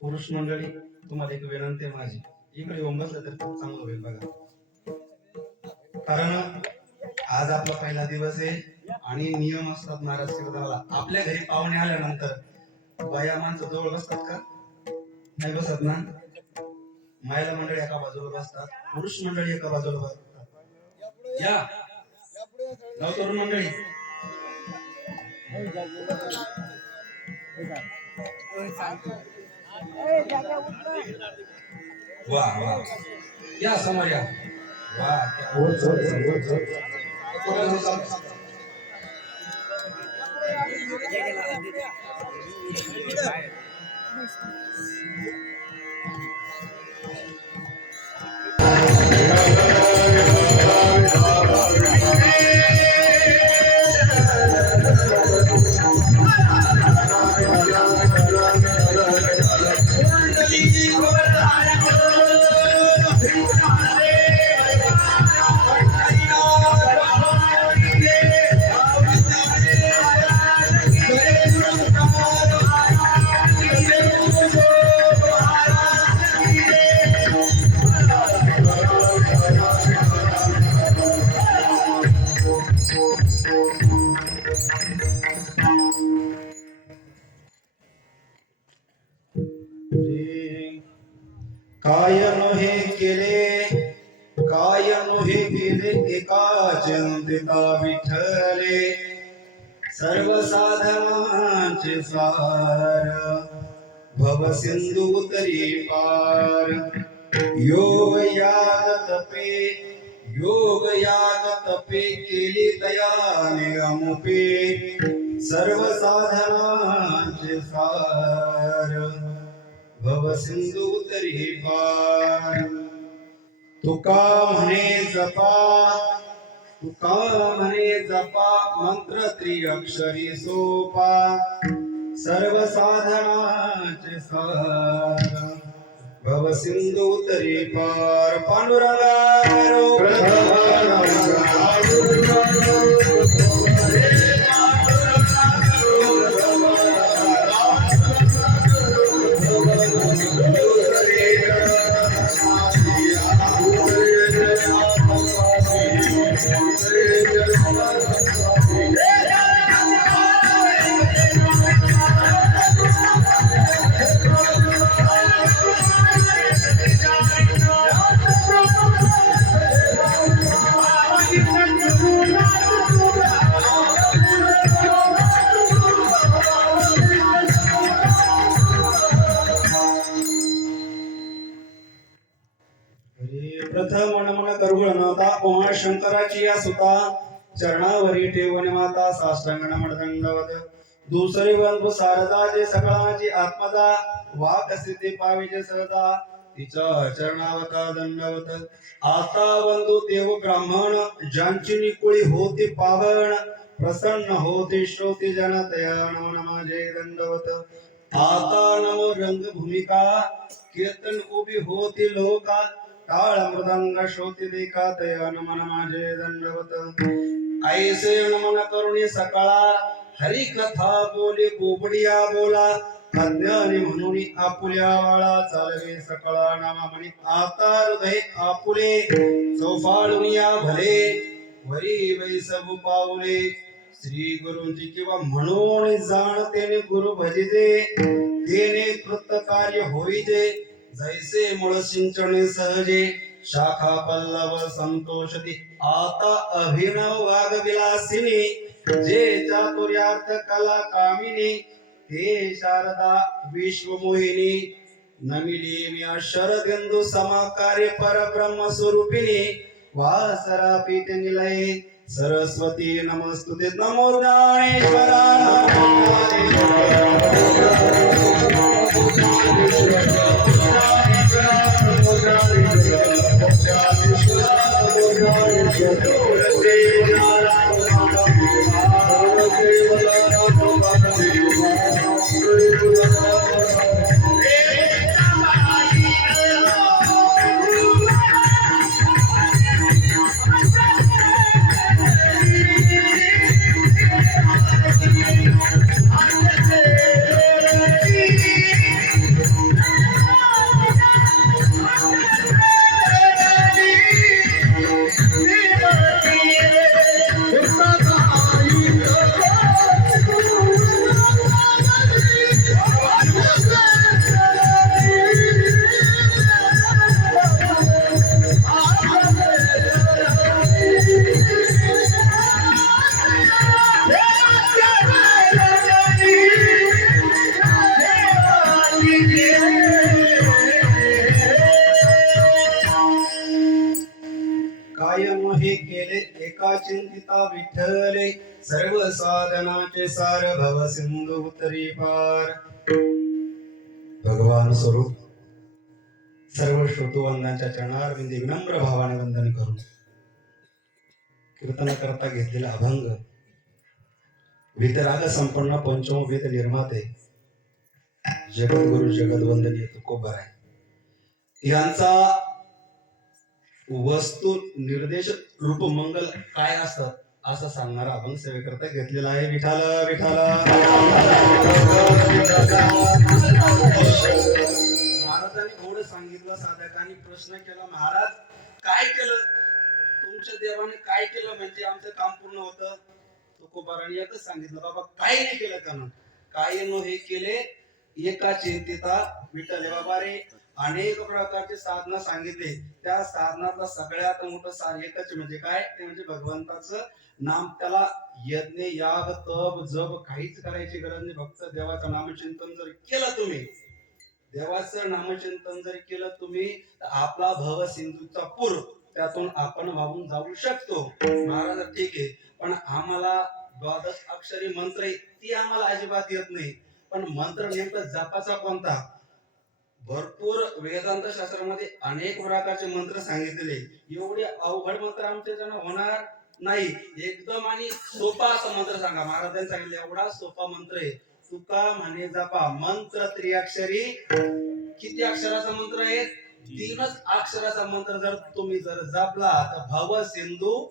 पुरुष मंडळी तुम्हाला एक विनंती आहे माझी. इकडे येऊन बसलं तर खूप चांगलं होईल बघा. कारण आज आपला पहिला दिवस आहे आणि नियम असतात महाराज कीर्तनाला आपल्या घरी पाहुणे आल्यानंतर बाया माणसं जवळ बसतात का? नाही बसत ना? महिला मंडळी एका बाजूला बसतात पुरुष मंडळी एका बाजूला बसतात. या. जाऊ तरुण मंडळी. हो, वा वा. या समोर या. वा क्या- काय भव सिंधू पार योग याग तपे योग याग तपे केली दयाने अमुपे सर्व साधनांचे सार। भव सिंधू तरी पार तुका म्हणे जपा तुका म्हणे जपा मंत्र त्रिअक्षरी सोपा। सर्व साधनाचे सार. भव सिंधू तरी पार पांडुरंगारो. उमा या सुता चरणावरी ठेवण माता साष्टांगण नमन दुसरे बंधू सारदा जे सकळाची आत्मदा वाक स्थिती पावी जे सहजा तिच्या चरणावता दंडवत. आता बंधू देव ब्राह्मण ज्यांची निकुळी होती पावन प्रसन्न होते श्रोते जन तया नम नमाजे दंडवत. आता नम रंग भूमिका कीर्तन उभी होती लोका टाळ मृदंग श्रोती देखा तया नमन माझे दंडवत ऐसे नमन करुणी सकाळा हरी कथा बोले बोबडिया बोला अज्ञानी म्हणून आपुल्या वाळा चालवे सकाळा नामा म्हणे आता हृदय आपुले चौफाळून या भले वरी वैसभू पाऊले। श्री गुरुजी किंवा म्हणून जाणतेने गुरु भजिजे तेने कृत कार्य होईजे जैसे मुळ सिंचने सहजे शाखा पल्लव संतोषती। आता अभिनव वाग विलासिनी जे चातुर्यार्थ कला कामिनी ते शारदा विश्वमोहिनी। नमिली मी शरदिंदू समाकार्य परब्रह्म स्वरूपिणी वासरा पीठ निलये सरस्वती नमस्तुते। नमो ज्ञानेश्वरा विठ्ठले सर्व साधनाचे सार भव सिंधू उतरी पार. भगवान स्वरूप सर्व श्रोतुवंदांच्या चरणार मी विनम्र भावाने वंदन करू कीर्तन करता घेतलेला अभंग वितराग संपन्न पंचम वेद निर्माते जगद्गुरु जगदवंदनीय तुकोबर आहे यांचा वस्तू निर्देश रूप मंगल काय असतात? असं सांगणारा अभंग सेवेकरता घेतलेला आहे. विठाल विठाल. महाराजांनी एवढं सांगितलं साधकांनी प्रश्न केला महाराज काय केलं? तुमच्या देवाने काय केलं? म्हणजे आमचं काम पूर्ण होतं. तुकोबाराने एकच सांगितलं बाबा काय नाही केलं त्यानं. काय नो हे केले. एका चिंतिता विठ्ठल बाबा रे अनेक प्रकारचे साधना सांगितले. त्या साधनातलं सगळ्यात मोठं सार एकच म्हणजे काय? ते म्हणजे भगवंताचं नाम त्याला यज्ञ याग तप जप काहीच करायची गरज नाही. फक्त देवाचं नामचिंतन जर केलं तुम्ही देवाचं नामचिंतन जर केलं तुम्ही तर आपला भव सिंधूचा पूर त्यातून आपण वाहून जाऊ शकतो. महाराज ठीक आहे. पण आम्हाला द्वादश अक्षरी मंत्र आहे, ती आम्हाला अजिबात येत नाही. पण मंत्र नेमकं जपाचा कोणता? भरपूर वेदांत शास्त्रामध्ये अनेक प्रकारचे मंत्र सांगितलेले एवढे अवघड मंत्र आमच्या जण होणार नाही. एकदम आणि सोपा असा मंत्र सांगा. महाराजांनी सांगितलं एवढा सोपा मंत्र आहे. तुका म्हणे जपा. मंत्र त्रिअक्षरी. किती अक्षराचा मंत्र आहे? तीनच अक्षराचा मंत्र जर तुम्ही जर जपला तर भव सिंधू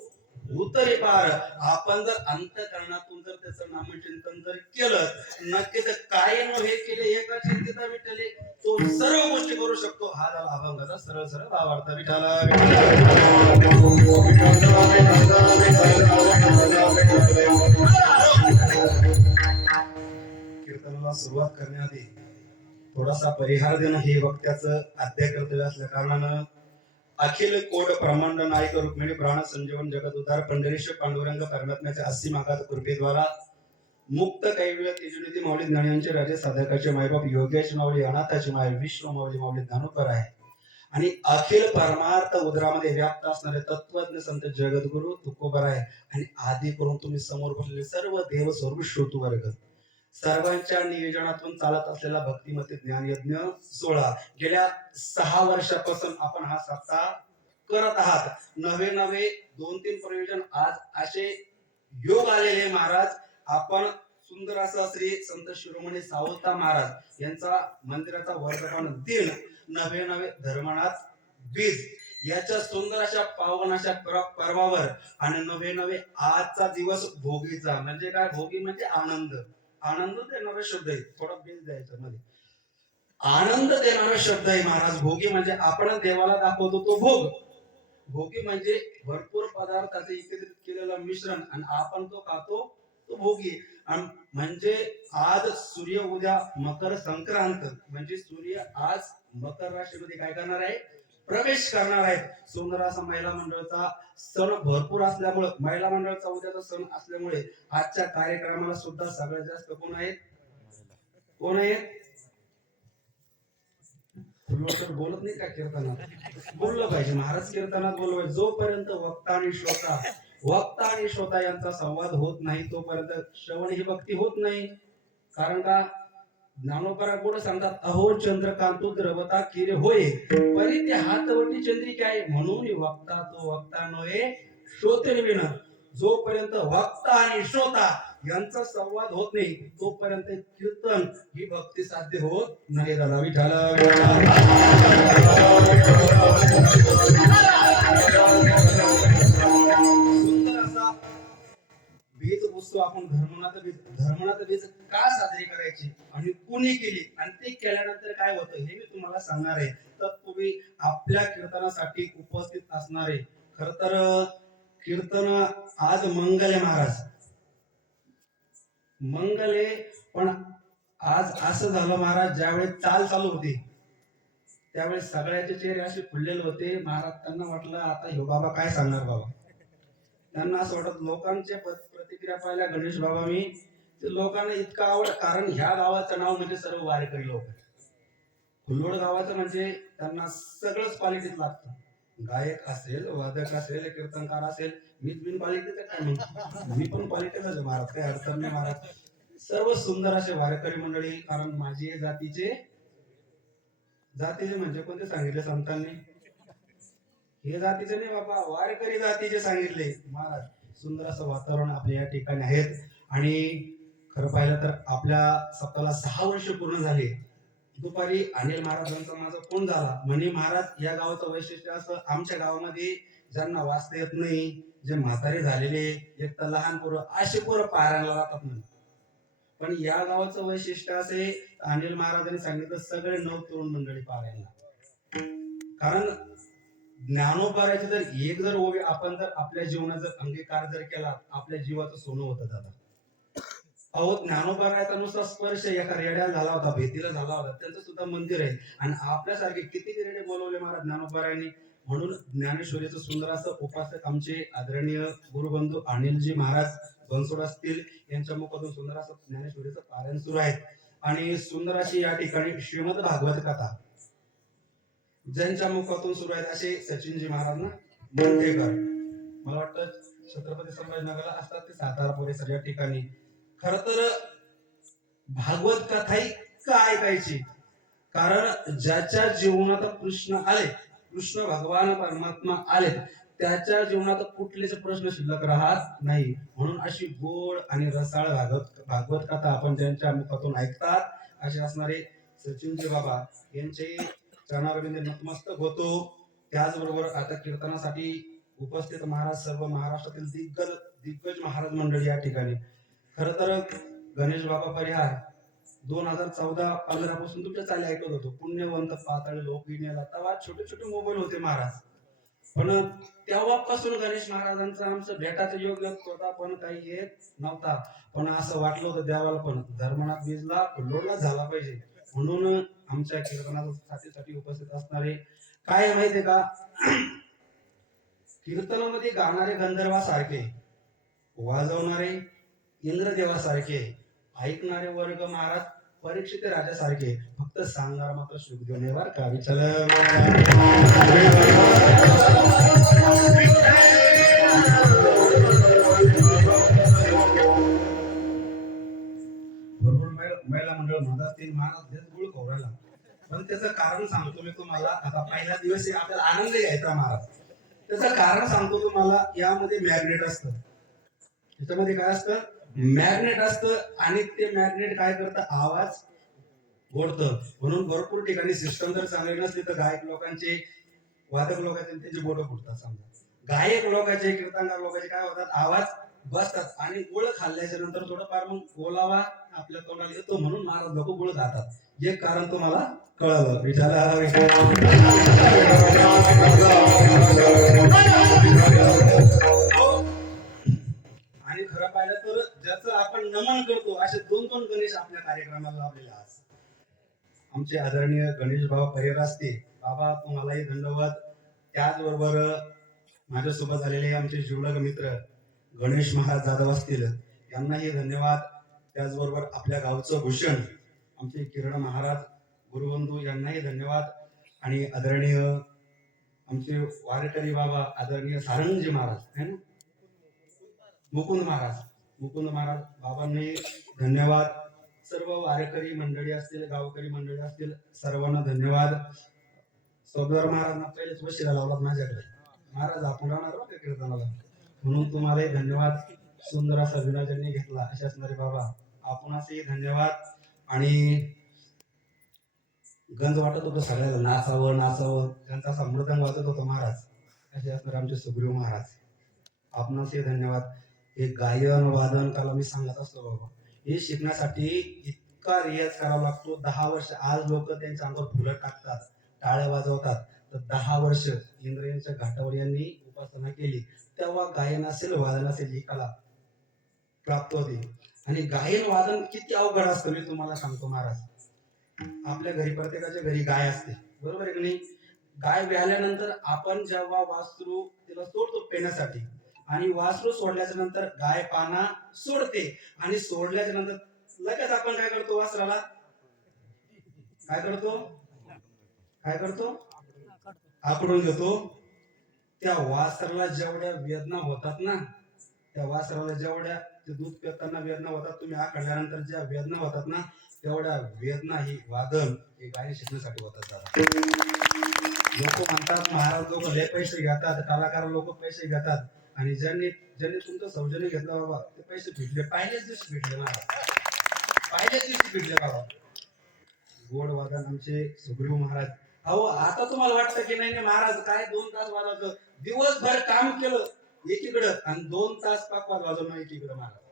भूतही पार. आपण जर अंतकरणातून जर त्याचं नामचिंतन जर केलं नक्कीच काय न हे केले एका चिंतेचा विठ्ठले तो सर्व गोष्टी करू शकतो. हा झाला अभंगाचा सरळ सरळ भावार्थ विठाला कीर्तनाला सुरुवात करण्याआधी थोडासा परिहार देणं हे वक्त्याचं आद्य कर्तव्य असल्या कारणानं अखिल कोड ब्रह्मांड नायक रुक्मिणी प्राण संजीवन जगत उदार पंढरीश पांडुरंग परमात्म्याचे अस्सी मागात कृपेद्वारा मुक्त कैवल्य तेजनिधी माऊली ज्ञानांचे राजे साधकाचे मायबाप योगेश माऊली अनाथाची माय विश्व माऊली माऊली ज्ञानोकर आहे. आणि अखिल परमार्थ उदरामध्ये व्याप्त असणारे तत्वज्ञ संत जगद्गुरु तुकोबर आहे. आणि आधी करून तुम्ही समोर बसलेले सर्व देव स्वरूप श्रोतू वर्ग सर्वांच्या नियोजनातून चालत असलेला भक्तिमती ज्ञान यज्ञ सोळा गेल्या सहा वर्षापासून आपण हा सप्ताह करत आहात. नवे नवे दोन तीन प्रयोजन आज असे योग आलेले महाराज. आपण सुंदर असं श्री संत शिरोमणी सावता महाराज यांचा मंदिराचा वर्धमान दिन नवे नवे धर्मनाथ बीज याच्या सुंदर अशा पावन अशा पर- पर्वावर आणि नवे नवे आजचा दिवस भोगीचा. म्हणजे काय? भोगी म्हणजे आनंद. आनंद देणारा शब्द आहे. थोडा बेस द्यायचा मध्ये. आनंद देणारा शब्द आहे महाराज. भोगी म्हणजे आपण देवाला दाखवतो तो भोग. भोगी म्हणजे भरपूर पदार्थाचे एकत्रित केलेलं मिश्रण आणि आपण तो खातो तो भोगी. आणि म्हणजे आज सूर्य उद्या मकर संक्रांत. म्हणजे सूर्य आज मकर राशीमध्ये काय करणार आहे? प्रवेश करणार आहेत. सुंदर असा महिला मंडळाचा सण भरपूर असल्यामुळे महिला मंडळाचा उद्याचा सण असल्यामुळे आजच्या कार्यक्रमाला सुद्धा सगळ्यात जास्त कोण आहेत? कोण आहेत? बोलत नाही का कीर्तनात? बोललं पाहिजे. महाराज कीर्तनात बोललं पाहिजे जोपर्यंत वक्ता आणि श्रोता वक्ता आणि श्रोता यांचा संवाद होत नाही तोपर्यंत श्रवण ही भक्ती होत नाही. कारण का? ज्ञानोपरा पुढे सांगतात अहो चंद्रकांतो द्रवता किरे होय. परी ते हातवटी चंद्रिका आहे म्हणून वक्ता तो वक्ता नोय श्रोते विण जोपर्यंत वक्ता आणि श्रोता यांचा संवाद होत नाही तोपर्यंत कीर्तन ही भक्ती साध्य होत नाही. दादा विठाला उत्सव आपण धर्मनाथ बीज धर्मनाथ बीज का साजरे करायची? आणि कुणी केली? आणि ते केल्यानंतर काय होतं? हे मी तुम्हाला सांगणार आहे. तर तुम्ही आपल्या कीर्तनासाठी उपस्थित असणारे. खर तर कीर्तन आज मंगल आहे महाराज. मंगल पण आज असं झालं महाराज ज्यावेळेस चाल चालू होती त्यावेळेस सगळ्याचे चेहरे असे फुललेले होते. महाराज त्यांना वाटलं आता ह्यो बाबा काय सांगणार बाबा? त्यांना असं वाटत लोकांच्या प्रतिक्रिया पाहिल्या गणेश बाबा मी लोकांना इतकं आवड कारण ह्या गावाचं नाव म्हणजे सर्व वारकरी लोक फुलवड गावाचं म्हणजे त्यांना सगळंच क्वालिटीत लागतं. गायक असेल वादक असेल कीर्तनकार असेल मीच बिन क्वालिटीचा काय म्हणतो मी पण क्वालिटीचाच महाराज काही अडचण नाही महाराज. सर्व सुंदर असे वारकरी मंडळी कारण माझी हे जातीचे जातीचे म्हणजे कोणते सांगितले संतांनी? हे जातीचे नाही बाबा वारकरी जातीचे सांगितले. महाराज सुंदर असं वातावरण आपल्या या ठिकाणी आहेत आणि खरं पाहिलं तर आपल्या सप्ताहाला सहा वर्ष पूर्ण झाले. दुपारी अनिल महाराजांचा माझा फोन झाला. म्हणे महाराज या गावाचं वैशिष्ट्य असं आमच्या गावामध्ये ज्यांना वाचता येत नाही जे म्हातारे झालेले एक तर लहान पोरं असे पोरं पारायला जातात म्हणे. पण या गावाचं वैशिष्ट्य असे अनिल महाराजांनी सांगितलं सगळे नव तरुण मंडळी पारायला कारण ज्ञानोपारायचे जर एक जर ओवी आपण जर आपल्या जीवनाचा जर अंगीकार जर केला आपल्या जीवाचं सोनं होतं दादा. अहो ज्ञानोपारायचा नुसता स्पर्श एका रेड्याला झाला होता भीतीला झाला होता त्यांचं सुद्धा मंदिर आहे. आणि आपल्यासारखे किती रेडे बोलवले महाराज ज्ञानोपारायणी म्हणून ज्ञानेश्वरीचं सुंदर असं उपासक आमचे आदरणीय गुरुबंधू अनिलजी महाराज बनसोड असतील यांच्या मुखातून सुंदर असं ज्ञानेश्वरीचं पारायण सुरू आहे. आणि सुंदर अशी या ठिकाणी श्रीमद भागवत कथा. ज्यांच्या मुखातून सुरू आहेत असे सचिनजी महाराज ना मला वाटतं छत्रपती संभाजीनगरला असतात ते सातारा परिसर या ठिकाणी. खर तर भागवत कथा ही का ऐकायची? कारण ज्याच्या जीवनात कृष्ण आले कृष्ण भगवान परमात्मा आले त्याच्या जीवनात कुठलेच प्रश्न शिल्लक राहत नाही. म्हणून अशी गोड आणि रसाळ भागवत भागवत कथा आपण ज्यांच्या मुखातून ऐकतात असे असणारे सचिनजी बाबा यांचे चरणारविंद नतमस्तक होतो. त्याचबरोबर आता कीर्तनासाठी उपस्थित महाराज सर्व महाराष्ट्रातील दिग्गज दिग्गज महाराज मंडळ या ठिकाणी. खर तर गणेश बाबा परिहार दोन हजार चौदा पंधरा पासून तुमच्या चाली ऐकत होतो. पुण्यवंत पातळ लोक तेव्हा छोटे छोटे मोबाईल होते महाराज. पण तेव्हापासून गणेश महाराजांचा आमचं भेटाचं योग होता पण काही येत नव्हता. पण असं वाटलं होतं देवाला पण. धर्मनाथ बीजला लोडला झाला पाहिजे. म्हणून आमच्या कीर्तनासाठी उपस्थित असणारे काय आहे माहितीये का? कीर्तनामध्ये गाणारे गंधर्वासारखे वाजवणारे इंद्रदेवासारखे ऐकणारे वर्ग महाराज परीक्षित राजासारखे फक्त सांगणार मात्र सुखदेव नाही का? विचार बरोबर महिला मंडळ म्हणत असतील महाराज गुळ खोवरायला पण त्याचं कारण सांगतो मी तुम्हाला. आता पहिला दिवस आपल्याला आनंद घ्यायचा महाराज. त्याचं कारण सांगतो तुम्हाला यामध्ये मॅग्नेट असतं. त्याच्यामध्ये काय असतं? मॅग्नेट असतं आणि ते मॅग्नेट काय करतं? आवाज ओढतं. म्हणून भरपूर ठिकाणी सिस्टम जर चांगली नसली तर गायक लोकांचे वादक लोकांचे त्यांचे बोट फुटतात समजा. गायक लोकांचे कीर्तनकार लोकांचे काय होतात? आवाज बसतात आणि गोळ खाल्ल्याच्या नंतर थोडंफार मग ओलावा आपल्या तोंडाला येतो म्हणून महाराज लोक गुळ खातात जे कारण तुम्हाला कळलं. विचारा आणि खरं पाहिलं तर ज्याचं आपण नमन करतो असे दोन दोन गणेश आपल्या कार्यक्रमाला लावलेले आज आमचे आदरणीय गणेश बाबा परिवार असते बाबा तुम्हालाही धन्यवाद. त्याचबरोबर माझ्यासोबत आलेले आमचे जीवलग मित्र गणेश महाराज जाधव असतील. यांनाही धन्यवाद. त्याचबरोबर आपल्या गावचं भूषण आमचे किरण महाराज गुरुबंधू यांनाही धन्यवाद. आणि आदरणीय आमचे वारकरी बाबा आदरणीय सारंगजी महाराज है ना? मुकुंद महाराज मुकुंद महाराज बाबांनी धन्यवाद. सर्व वारकरी मंडळी असतील गावकरी मंडळी असतील सर्वांना धन्यवाद. सोबदार महाराजांना पहिलेच वशिला लावलात माझ्याकडे. महाराज आपण राहणार कीर्तनाला? म्हणून तुम्हालाही धन्यवाद. सुंदर असा विराजांनी घेतला अशा असणारे बाबा. आपणासही धन्यवाद. आणि गंज वाटत होतं सगळ्याला नाचावं नाचावं. त्यांचा असा मृदंग वाजत होता महाराज. असे असणार आमचे सुग्रीव महाराज. आपणासही धन्यवाद. हे गायन वादन कला मी सांगत असतो बाबा. हे शिकण्यासाठी इतका रियाज करावा लागतो. दहा वर्ष आज लोक त्यांच्या अंगावर फुलं टाकतात टाळ्या वाजवतात. तर दहा वर्ष इंद्रियांच्या घाटावर यांनी उपासना केली. तेव्हा गायन असेल वादन असेल ही कला प्राप्त होती. आणि गायन वादन किती अवघड असतं मी तुम्हाला सांगतो महाराज. आपल्या घरी प्रत्येकाच्या घरी गाय असते. बरोबर आहे की नाही? गाय व्याल्यानंतर आपण जेव्हा वासरू तिला सोडतो पेण्यासाठी आणि वासरू सोडल्याच्या नंतर गाय पाना सोडते आणि सोडल्याच्या नंतर लगेच आपण काय करतो वासराला? काय करतो? काय करतो? आकडून घेतो. त्या वासराला जेवढ्या वेदना होतात ना त्या वासराला जेवढ्या ते दूध पिताना वेदना होतात तुम्ही आखडल्यानंतर ज्या वेदना होतात ना तेवढ्या वेदना ही वादन हे गाणी शिकण्यासाठी होतात दादा. लोक म्हणतात महाराज लोक लय पैसे घेतात कलाकार लोक पैसे घेतात. आणि ज्यांनी ज्यांनी तुमचं सौजन्य घेतलं बाबा ते पैसे भेटले. पहिल्याच दिवशी फिटले महाराज पहिल्याच दिवशी भेटले बाबा. गोड वादन आमचे सुग्रीव महाराज. अहो आता तुम्हाला वाटतं की नाही नाही महाराज काय दोन तास वाजवतो. दिवसभर काम केलं. एकीकडं आणि दोन तास पाकवाद वाजवणं एकीकडं महाराज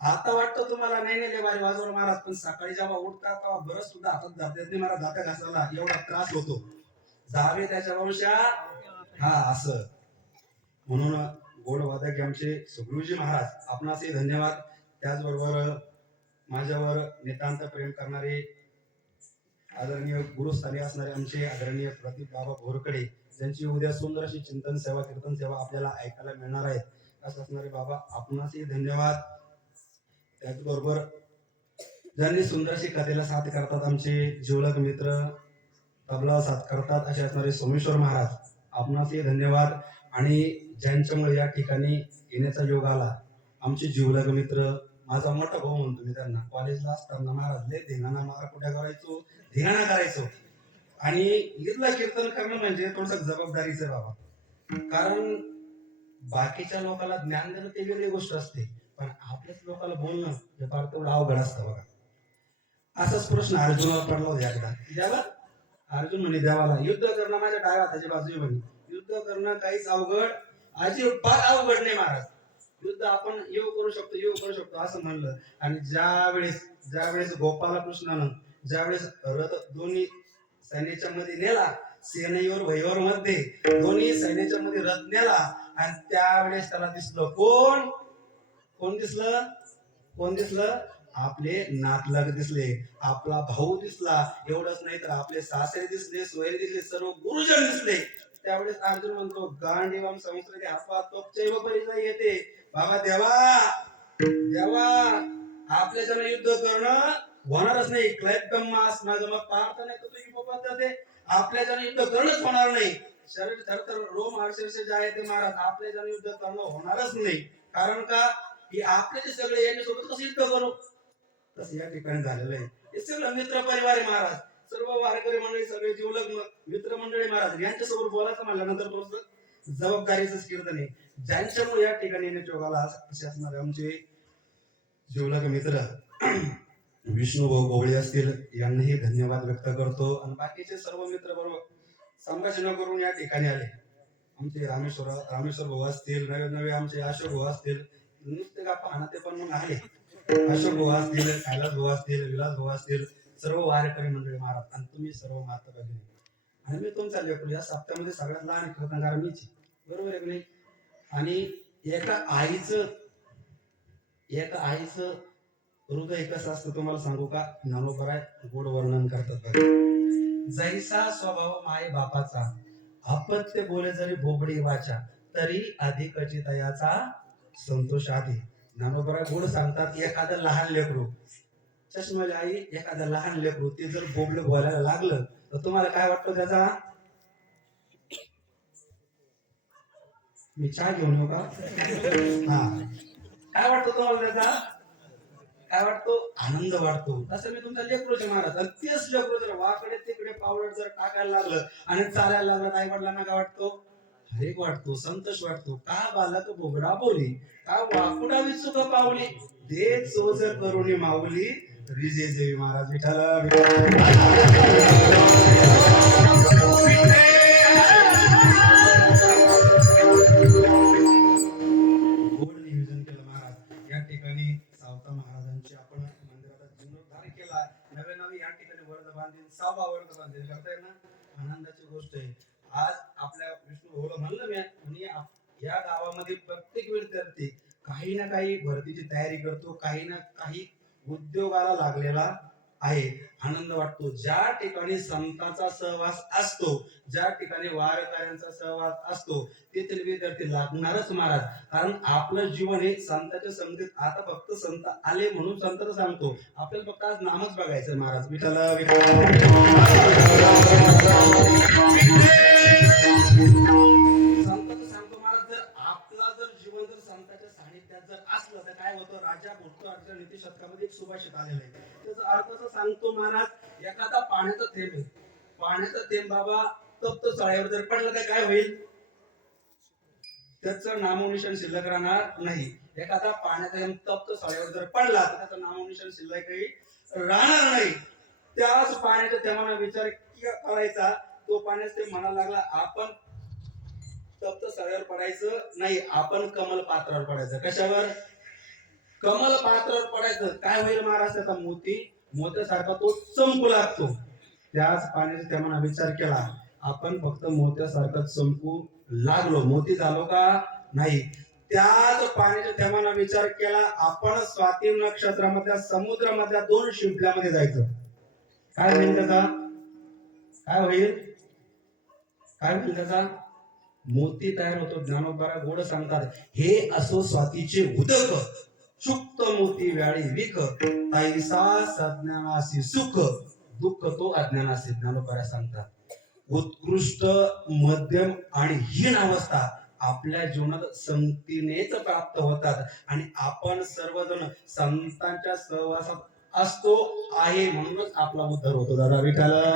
आता वाटतं तुम्हाला नाही नाही लय भारी वाजवलं महाराज पण सकाळी जेव्हा उठतात तेव्हा बरंच सुद्धा हातात जात मला नाही महाराज दाता घासायला एवढा त्रास होतो. जावे त्याच्या वंशा. हा असं. म्हणून गोड वादक आमचे सुग्रीवजी महाराज आपणासही धन्यवाद. त्याचबरोबर माझ्यावर नितांत प्रेम करणारे आदरणीय गुरुस्थानी असणारे आमचे आदरणीय प्रदीप बाबा भोरकडे ज्यांची उद्या सुंदर अशी चिंतन सेवा कीर्तन सेवा आपल्याला ऐकायला मिळणार आहेत असं असणारे बाबा आपणासही धन्यवाद. त्याचबरोबर ज्यांनी सुंदर अशी कथेला साथ करतात आमचे जीवलक मित्र तबला साथ करतात असे असणारे सोमेश्वर महाराज आपणासही धन्यवाद. आणि ज्यांच्यामुळे या ठिकाणी येण्याचा योग आला आमचे जीवलग मित्र माझा मोठा भाऊ म्हणतो मी त्यांना कॉलेजला असताना महाराज लय धिंगाणा मारा कुठे करायचो? धिंगाणा करायचो. आणि ईदला कीर्तन करणं म्हणजे थोडस जबाबदारीचं बाबा कारण बाकीच्या लोकांना ज्ञान देणं ते वेगळी गोष्ट असते पण आपल्याच लोकांना बोलणं हे फार तेवढं अवघड असतं बघा. असाच प्रश्न अर्जुनाला पडला होता एकदा. देवा अर्जुन म्हणे देवाला युद्ध करणं माझ्या डाव्या हाताच्या बाजूने म्हणे. युद्ध करणं काहीच अवघड अजिबात अवघड नाही महाराज. युद्ध आपण येऊ करू शकतो येऊ करू शकतो असं म्हणलं. आणि ज्या वेळेस ज्या वेळेस गोपालकृष्णानं ज्या वेळेस रथ दोन्ही सैन्याच्या मध्ये नेला सेनेवर वैवर मध्ये. दोन्ही सैन्याच्या मध्ये रथ नेला आणि त्यावेळेस त्याला दिसलं कोण? कोण दिसलं? कोण दिसलं? आपले नातलग दिसले. आपला भाऊ दिसला. एवढंच नाही तर आपले सासरे दिसले सोयरे दिसले सर्व गुरुजन दिसले. त्यावेळेस अर्जुन म्हणतो गांडीवाम संस्कृती हातवा तोपचैव परिचय येते. बाबा देवा! देवा! आपल्या युद्ध करणं होणारच नाही. क्लॅप मास माझं मग पार्थ नाही तर तुम्ही पद्धत आपल्या जण युद्ध करणंच होणार नाही. शरीर थरथर रोम अक्षरशः जे आहे ते महाराज आपल्या जण युद्ध करणं होणारच नाही. कारण का? की आपले जे सगळे यांच्यासोबत कसं युद्ध करू? तसं या ठिकाणी झालेलं आहे. हे सगळं मित्र परिवार आहे महाराज. सर्व वारकरी मंडळी सगळे जीवलग मित्र मंडळी महाराज. यांच्यासोबत बोलायचं म्हणल्यानंतर थोडस जबाबदारीच कीर्तन आहे. ज्यांच्यामुळे या ठिकाणी येण्याच्या योगाला असे आमचे जीवलग मित्र विष्णू भाऊ गवळी असतील यांनाही धन्यवाद व्यक्त करतो. आणि बाकीचे सर्व मित्र बरोबर संभाषण करून या ठिकाणी आले. आमचे रामेश्वर रामेश्वर भाऊ असतील नवे नवे आमचे अशोक भाऊ असतील नुसते का पाहणं ते पण मग आले अशोक भाऊ असतील कैलास भाऊ असतील विलास भाऊ असतील सर्व वारकरी मंडळी महाराज आणि तुम्ही सर्व माता भगिनी. आणि मी तुमचा लेखू या सप्त्यामध्ये सगळ्यात लहान कीर्तनकार मीच बरोबर आहे की नाही? आणि एका आईचं एका आईचं हृदय कसं असतं तुम्हाला सांगू का? ज्ञानोबराय गोड वर्णन करतात जैसा स्वभाव माय बापाचा अपत्य बोले जरी भोबडी वाचा तरी अधिक तयाचा संतोष आधी ज्ञानोबराय गोड सांगतात एखादं लहान लेकरू. चष्माली आई एखादं लहान लेकरू ते जर बोबड बोलायला लागलं तर तुम्हाला काय वाटतं त्याचा? मी चहा घेऊन येऊ का? हा. काय वाटतं तुम्हाला त्याचा? काय वाटतो? आनंद वाटतो. तसं मी तुमचा लेकरूचे महाराज आणि तेच लेकरू जर वाकडे तिकडे पावडर जर टाकायला लागलं आणि चालायला लागलं आई वडिलांना काय वाटतो? हरेक वाटतो संतोष वाटतो. का बालक बोगडा बोली? का वाकुडा विचुक पावली? दे चोच करुणी माऊली. रिजे देवी महाराज विठाला तयारी करतो काही ना काही उद्योगाला लागलेला आहे. आनंद वाटतो. ज्या ठिकाणी संतांचा सहवास असतो ज्या ठिकाणी वारकऱ्यांचा सहवास असतो तेथील विद्यार्थी लागणारच महाराज. कारण आपलं जीवन हे संतांच्या संगतीत आता फक्त संत आले म्हणून संत सांगतो. आपल्याला फक्त आज नामच बघायचं महाराज. विठाला विठाला संतांच्या सानिध्यात जर असलं तर काय होतं? राजा बोलतो अर्थ नीती शतकामध्ये एक सुभाषित आलेलं आहे. त्याचा अर्थ असं सांगतो महाराज एखादा पाण्याचा थेंब आहे. पाण्याचा थेंब बाबा तप्त चाळ्यावर जर पडला तर काय होईल? त्याचं नामोनिशन शिल्लक राहणार नाही. एखादा पाण्याचा थेंब तप्त चाळ्यावर जर पडला तर त्याचं नामोनिशन शिल्लक काही राहणार नाही. त्याच पाण्याच्या थेंबाना विचार करायचा? तो पाण्याचा थेंब म्हणायला लागला आपण तप्त सळ्यावर पडायचं नाही आपण कमल पात्रावर पडायचं. कशावर? कमल पात्रावर पडायचं. काय होईल महाराज त्याचा मोती मोत्यासारखा तो चमकू लागतो. त्याच पाण्याच्या तेव्हा विचार केला. आपण फक्त मोत्यासारखा चमकू लागलो. मोती झालो का? नाही. त्याच पाण्याच्या थेमाना विचार केला. आपण स्वाती नक्षत्रामधल्या समुद्रामधल्या दोन शिंपल्यामध्ये जायचं. काय होईल त्याचा? काय होईल? काय होईल त्याचा? मोती तयार होतो. ज्ञानोबारा गोड सांगतात हे असो स्वातीचे उदक. चुक्त मोती व्याळी विक. तैसा सज्ञानासी सुख दुःख तो अज्ञानासी ज्ञानोबारा सांगतात. उत्कृष्ट मध्यम आणि हीन अवस्था आपल्या जीवनात संगतीनेच प्राप्त होतात. आणि आपण सर्वजण संतांच्या सहवासात असतो आहे म्हणूनच आपला उद्धार होतो. दादा विठाला.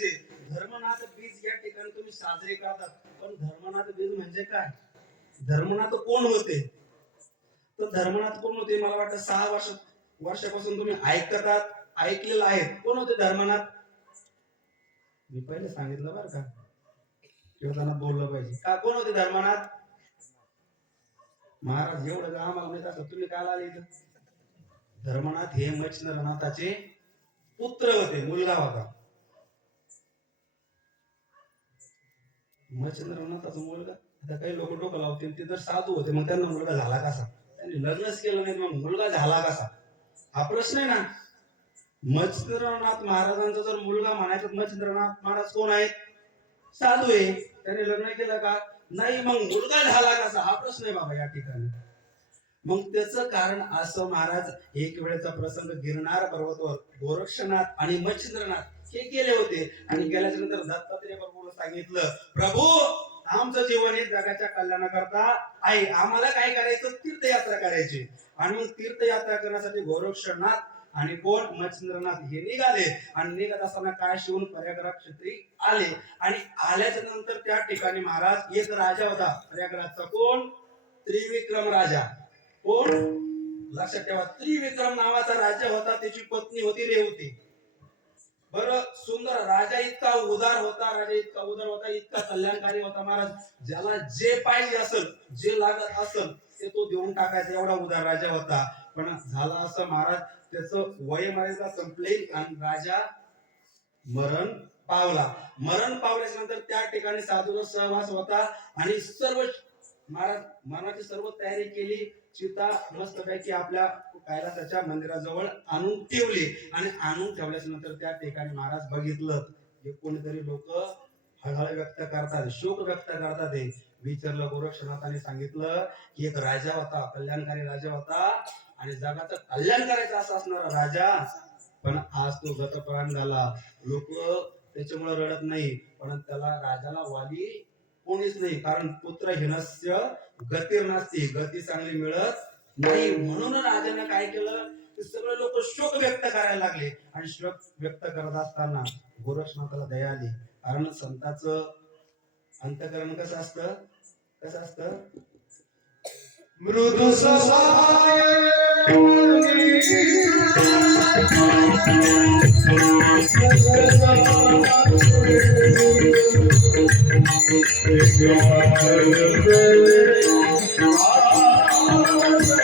धर्मनाथ धर्मनाथ बीज या ठिकाणी तुम्ही साजरे करतात. पण धर्मनाथ बीज म्हणजे काय? धर्मनाथ कोण होते? तर धर्मनाथ कोण होते मला वाटतं सहा वर्ष वर्षापासून तुम्ही ऐकतात ऐकलेलं आहे. कोण होते धर्मनाथ? मी पहिले सांगितलं बरं का. किंवा त्यांना बोललं पाहिजे. का कोण होते धर्मनाथ? महाराज एवढं जर आम्हाला माहीत असं तुम्ही काय आले इथं? धर्मनाथ हे मच्छिंद्रनाथाचे पुत्र होते मुलगा होता. मच्छिंद्रनाथाचा मुलगा आता काही लोक डोकं लावतील ते तर साधू होते मग त्यांना मुलगा झाला कसा? त्यांनी लग्नच केलं नाही मग मुलगा झाला कसा? हा प्रश्न आहे ना. मच्छिंद्रनाथ महाराजांचा जर मुलगा म्हणायचा मच्छिंद्रनाथ महाराज कोण आहेत साधू आहे. त्याने लग्न केलं का? नाही मग मुलगा झाला कसा? हा प्रश्न आहे बाबा या ठिकाणी. मग त्याचं कारण असं महाराज एक वेळेचा प्रसंग गिरनार पर्वतवर गोरक्षनाथ आणि मच्छिंद्रनाथ. हे केले होते. आणि गेल्याच्यानंतर दत्तात्रय प्रभूला सांगितलं प्रभू आमचं जीवन हे जगाच्या कल्याणाकरता आहे. आम्हाला काय करायचं? तीर्थयात्रा करायची. आणि मग तीर्थयात्रा करण्यासाठी गोरक्षनाथ आणि कोण? मच्छिंद्रनाथ हे निघाले. आणि निघत असताना काय शिवून पर्यागराज क्षेत्री आले. आणि आल्याच्यानंतर त्या ठिकाणी महाराज एक राजा होता. पर्यागराजचा कोण? त्रिविक्रम राजा. कोण? लक्षात ठेवा त्रिविक्रम नावाचा राजा होता. त्याची पत्नी होती रेवती. बर सुंदर राजा इतका उदार होता राजा इतका उदार होता इतका कल्याणकारी होता महाराज. ज्याला जे पाहिजे असल जे लागत असेल ते तो देऊन टाकायचा एवढा उदार राजा होता. पण झालं असं महाराज त्याचं वय मर्यादा संपले आणि राजा मरण पावला. मरण पावल्याच्या नंतर त्या ठिकाणी साधूचा सहवास होता आणि सर्व महाराज मनाची सर्व तयारी केली. चिता मस्तपैकी आपल्या कैलासाच्या मंदिराजवळ आणून ठेवली. आणि आणून ठेवल्याच्या नंतर त्या ठिकाणी महाराज बघितलं हे कोणीतरी लोक हळहळ व्यक्त करतात शोक व्यक्त करतात. विचारलं गोरक्षनाथाने सांगितलं की एक राजा होता कल्याणकारी राजा होता. आणि जगाचं कल्याण करायचं असं असणारा राजा. पण आज तो गतप्राण झाला. लोक त्याच्यामुळे रडत नाही. पण त्याला राजाला वाली कोणीच नाही. कारण पुत्र हिनस्य गती नसती गती चांगली मिळत नाही. म्हणून राजानं काय केलं? सगळे लोक शोक व्यक्त करायला लागले. आणि शोक व्यक्त करत असताना गोरक्षनाथाला दया आली. कारण संताच अंतकरण कसं असत? कसं असत? मृदू Oh, my God.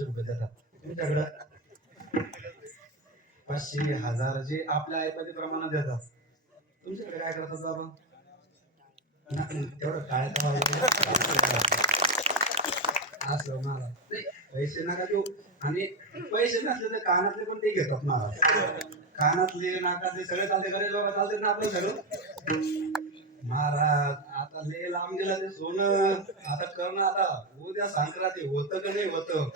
पाचशे रुपये देतात तुमच्याकडं पाचशे हजार जे आपल्या ऐपती प्रमाणात देतात. तुमच्याकडे काय करतात बाबा? तेवढं काय असं महाराज पैसे नका देऊ. आणि पैसे नसले तर कानातले पण ते घेतात महाराज कानातले नाकातले सगळे चालते गणेश बाबा चालते ना आपलं सगळं. महाराज आता लय लांब गेला ते सोनं. आता करणं आता. उद्या संक्रांती. होतं का नाही होतं?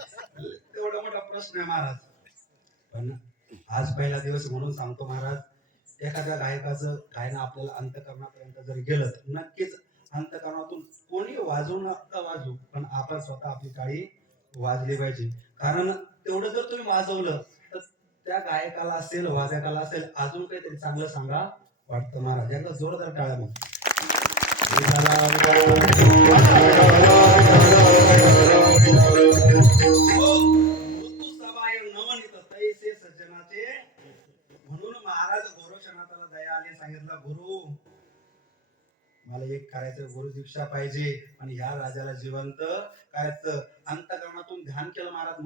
तेवढा मोठा प्रश्न आहे महाराज. पण आज पहिला दिवस म्हणून सांगतो महाराज एखाद्या गायकाचं गायनं आपल्याला अंतकरणापर्यंत जर गेलं तर नक्कीच अंतकरणातून कोणी वाजवू नका वाजू पण आपण स्वतः आपली काळी वाजली पाहिजे. कारण तेवढं जर तुम्ही वाजवलं तर त्या गायकाला असेल वादकाला असेल अजून काहीतरी चांगलं सांगा वाटतं महाराज. यांना जोरदार टाळ्या मग सांगितलं गुरु मला एक करायचं गुरु दीक्षा पाहिजे आणि ह्या राजाला जिवंत करायचं अंतकरणातून ध्यान केलं महाराज